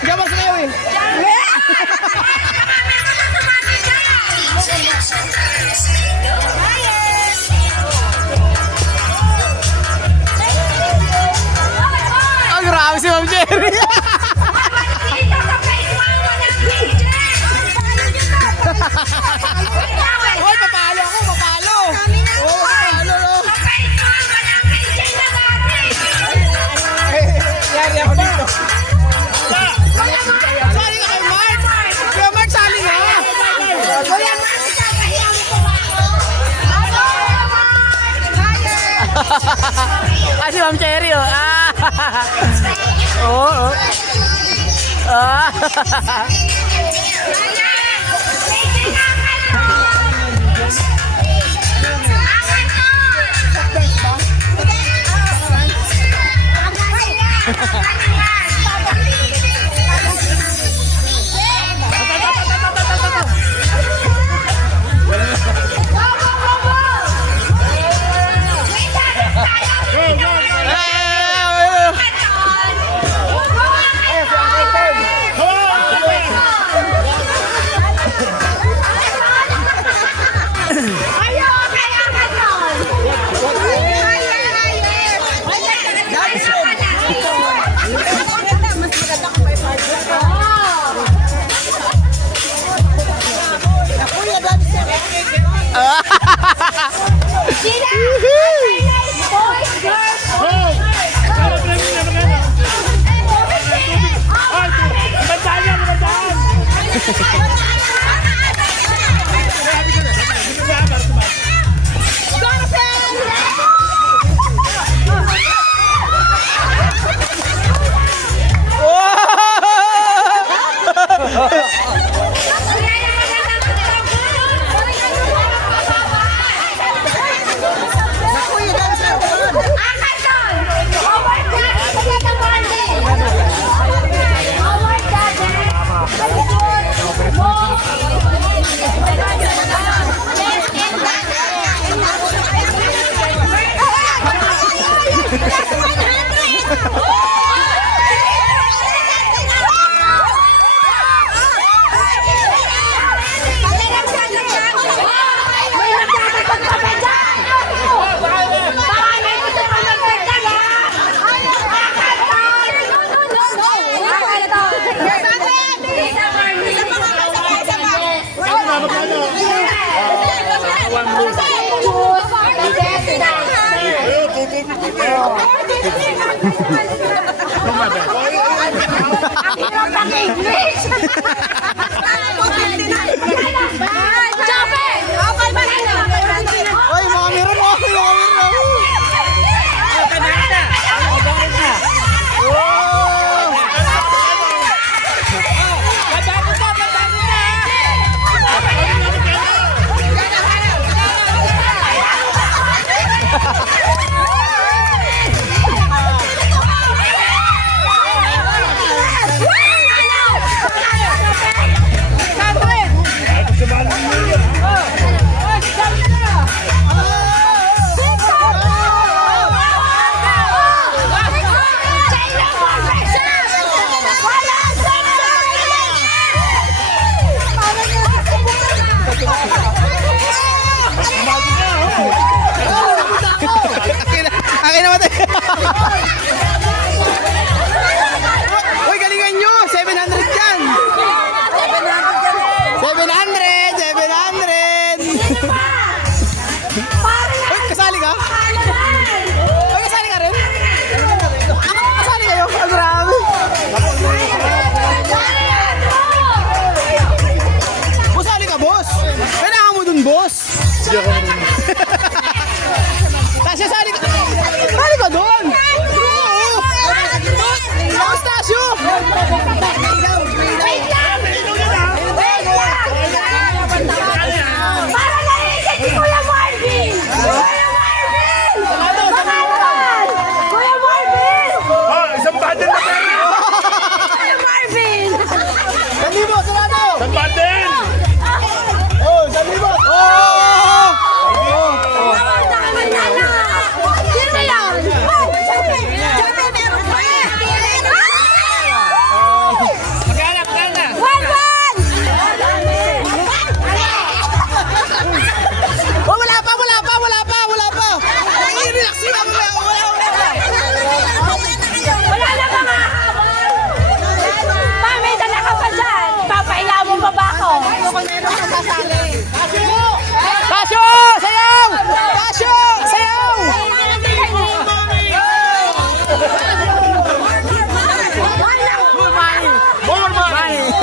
Diyan ba sa'yo eh? Ang grabe si Ma'am Jerry. Hoy, papalo ako, papalo. Oo, papalo. Yari ako dito. Sali ka kay Mark. Kuya Mark, sali nga. Kuya Mark, kakahiya mo ko ako. Ah, si Ma'am Cherry, oh. Ah. Oo, oh. Ah.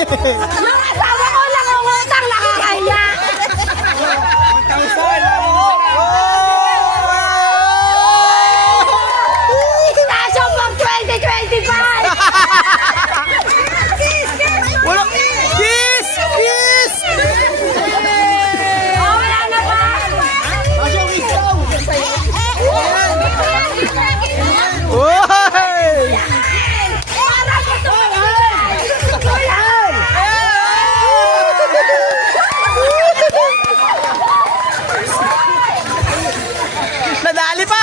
Yung asawa ko lang umutang, nakakahiya. Taas yung pang 2025. Walang kiss! Kiss! Oh, wala na ba? Oy! Para ko Nadali pa!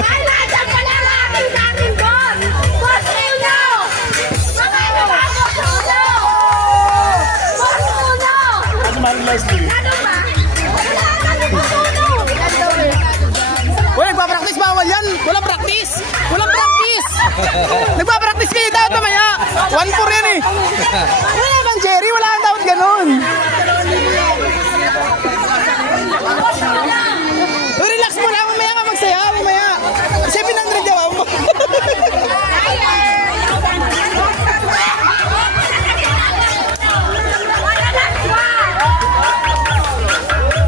Ay, nasa pala ang aking dating boss! Boss Uno! Magkano ba, Boss Uno? Boss Uno! Ano ba? Wala ka ni Boss Uno! Uy, nagpa-practice bawal yan! Walang practice! Walang practice! Nagpa-practice kayo daw mamaya! 1-4 yan eh! Wala kang Jerry, wala kang dapat ganun! Uy, relax mo lang, mamaya ka magsaya, mamaya! 700 jawab mo!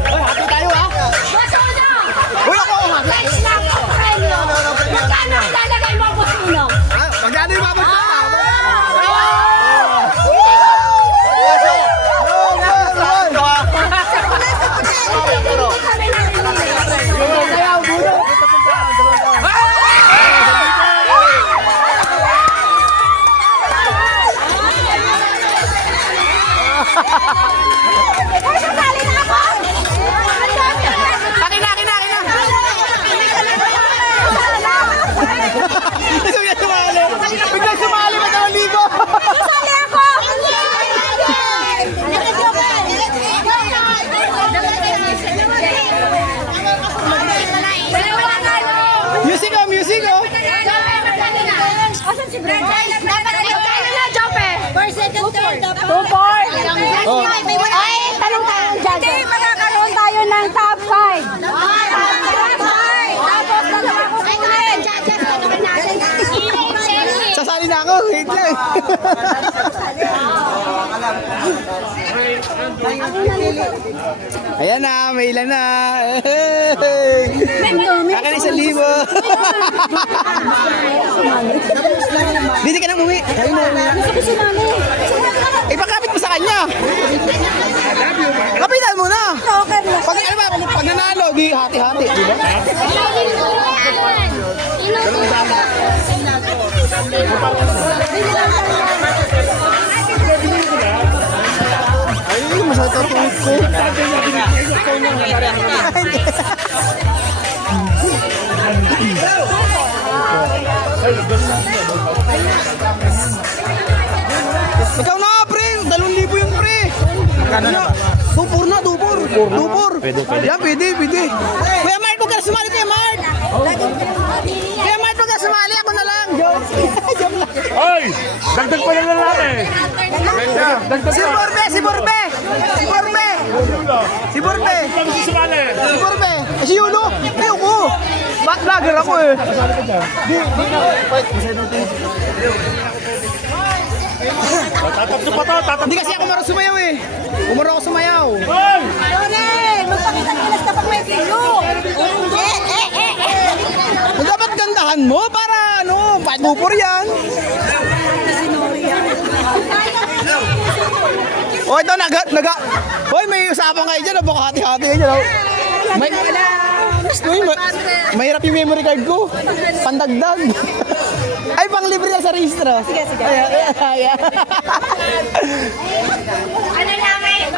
Uy, happy tayo ah! Boss Uno! Uy, ako! Guys, na ako premyo! Magkano ang lalagay mo, Boss Uno? Magkano yung babag sa Sasali na ako! Akin na, akin na, akin na! Biglang sumali! Biglang sumali, madawang libo! Sasali ako! Music oh, music oh! Asan si Brenda? Dapat na, Jope? First, second, third. 2-4. Oh. Ay, tanong tayo dyan. Hindi, magkakaroon tayo ng top 5. Tapos, dalawa ko kunin. Sasali na ako, wait lang. Ayan na, may ilan na. Akin na 1,000. Hindi ka na umuwi. Ipakapit mo sa kanya. Kapitan mo na. Pag, ano ba, pag nanalo, di hati-hati. Di ba? Ay, masakit ang tuhod ko. Ikaw na, pre! 2,000 yung pre! Magkano na ba? Dupor na, dupor! Dupor! Pwede. Yan, pwede. Kuya Mart, huwag ka na sumali, Kuya Mart! Kuya Mart, huwag ka sumali, ako na lang! Joke! Joke lang! Hoy! Dagdag pa lang lalaki! Dagdag Si pa! Borbe! Si Borbe! Si Borbe! Si Borbe! Kami si Sumali! Si Borbe! Eh, si Yulo! Hindi ako! Back vlogger ako eh! Tatatlo pa to! Tatatlo! Hindi kasi ako marunong sumayaw eh! Umaro ako sumayaw! Hoy! Dapat gandahan mo para ano, padupor yan. O ito, Hoy, may usapan kayo dyan, baka hati-hati kayo dyan. Oh. Uy, mahirap yung memory card ko. Pandagdag. Ay, pang libre yan sa registro. Sige. Ay. Ano namin?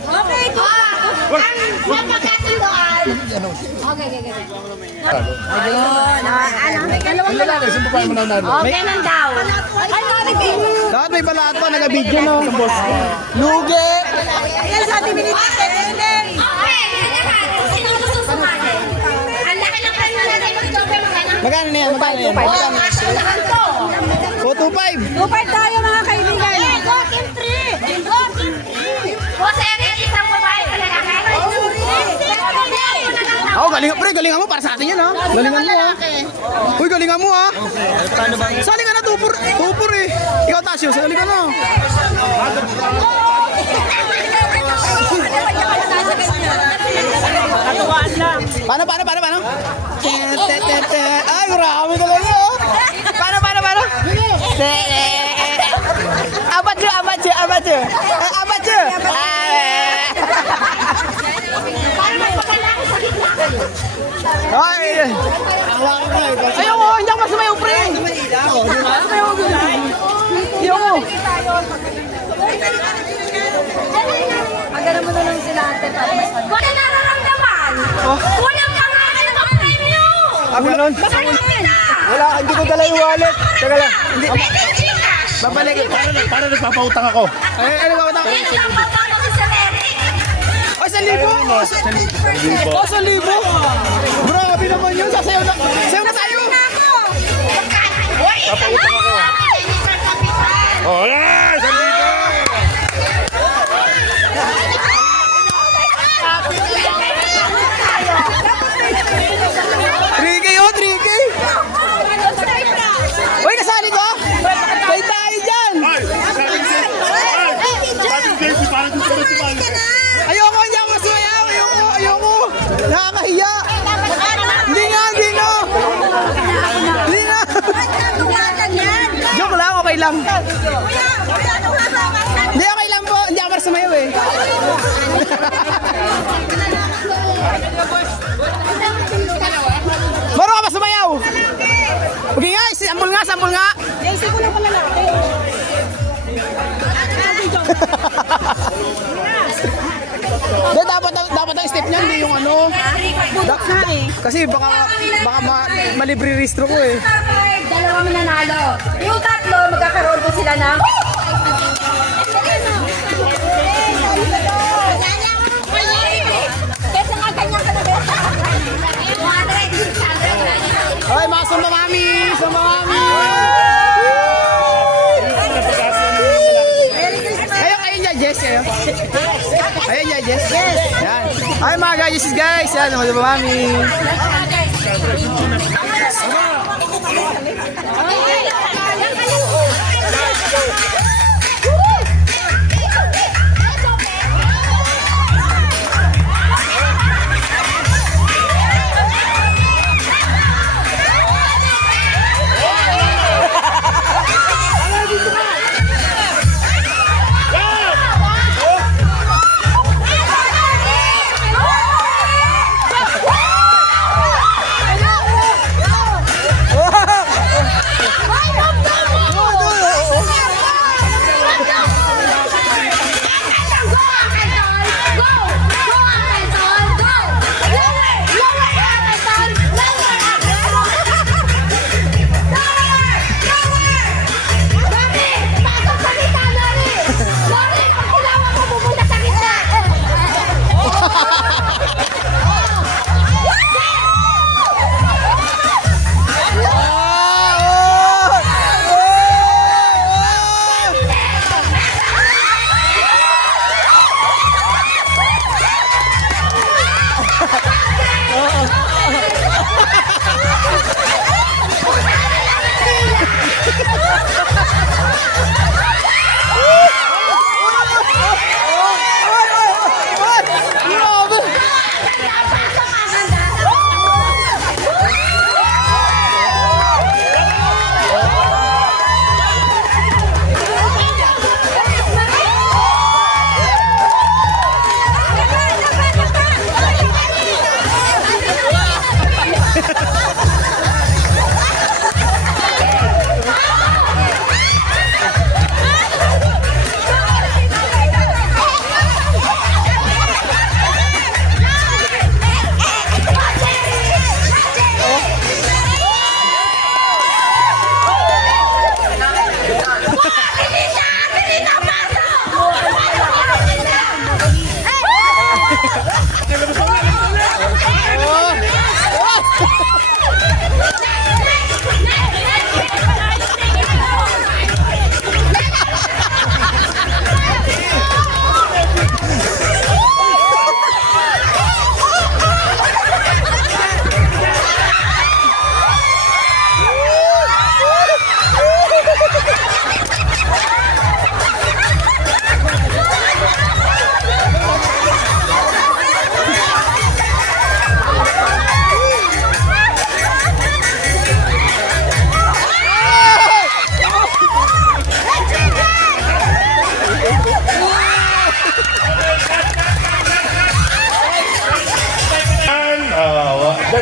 Okay, go! Ang napagkasundoan. Okay. Okay nang daw. Ay, narinig. Dapat may balaat pa, nag-video no. Lugi. Yan sa ating minutes. Okay, sino gusto sumali? Ang laki ng premyo natin. Magkano na yan? Lahat to. 425. 2-5 tayo mga kaibigan. Go, Team 3! Go, Team 3! Boss Eric, isang babae sa lalaki. Galing, pre, galingan mo para sa atin yan, ha? Galingan mo, ha? Uy, galingan mo, ha? Sali ka na, tupor. Tupor, eh. Ikaw, Tasyo, sali ka na. Paano? Ay, marami talaga, oh. Paano? Abatche. Ay! Ayoko, hindi ako masumayaw, pre! Ayoko! Magana mo na lang sila ate para mas mag- Wala nararamdaman! Kulang ka nga ka ng premyo! Ako nun? Wala, hindi ko dala yung wallet. Teka lang. Hindi. Babalik. Para nagpapautang ako. Ay, ano ba? Hindi ka mapapalo sa Eric! Ay, 1,000! Oh, 1,000! Grabe naman yun. Sasayaw na. Sayaw na tayo! Papautang ako. Oh, yeah! Sandito! 3K, oh, 3K! Uy, kasali ko! Kay tayo dyan! Ay! Parang gusto mo sumali. Ayoko, hindi ako masumayaw! Ayoko! Nakakahiya! Hindi nga! Joke lang, okay lang. Hindi, okay lang po. Hindi ako masumayaw, eh. Maro ka ba sumayaw? Okay nga, sambol nga. Hindi, dapat ang step niyan, hindi yung ano. Kasi baka malibre restro ko eh. Dalawa mananalo. Yung tatlo, magkakaroon po sila ng... Kesa nga ganyan ka na ba? 200. Ay, mga Sumba Mami! Ayun niya, Jess. Ayun niya, Jess. Yan. Ay, mga guys. Yan, mga Sumba Mami.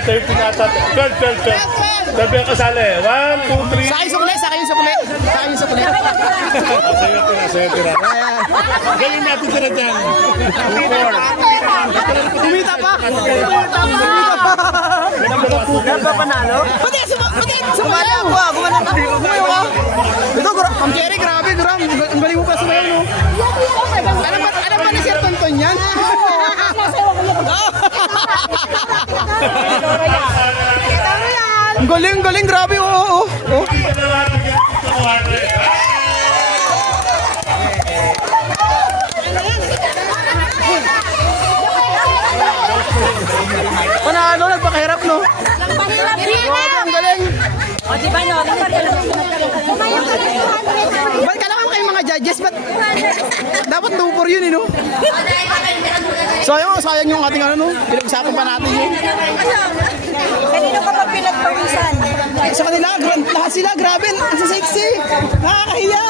13 ata. 12. 12 yung kasali. 1, 2, 3. Sa akin sukli, sa akin yung sukli. Sa akin yung sukli. Sa'yo tira. Ganyan natin tira dyan. 2, 4. Kumita pa. Napapanalo? Pati, sumali ako ah. Gumawa ka. Ito, Ma'am Cherry, grabe, grabe. Ang galing mo pa sumayaw, no? Alam ba ni Sir Tonton yan? Ang galing, grabe, oo. Panalo, nagpakahirap, no? Ang galing. O, di ba, no? Ba't ka naman kayo mga judges? Ba't dapat 2-4 yun, eh, no? Sayang yung ating ano, no? Pinag-usapan pa natin yun. Kanino ka pa pinagpawisan? Sa kanila, lahat sila, grabe, ang sexy. Nakakahiya.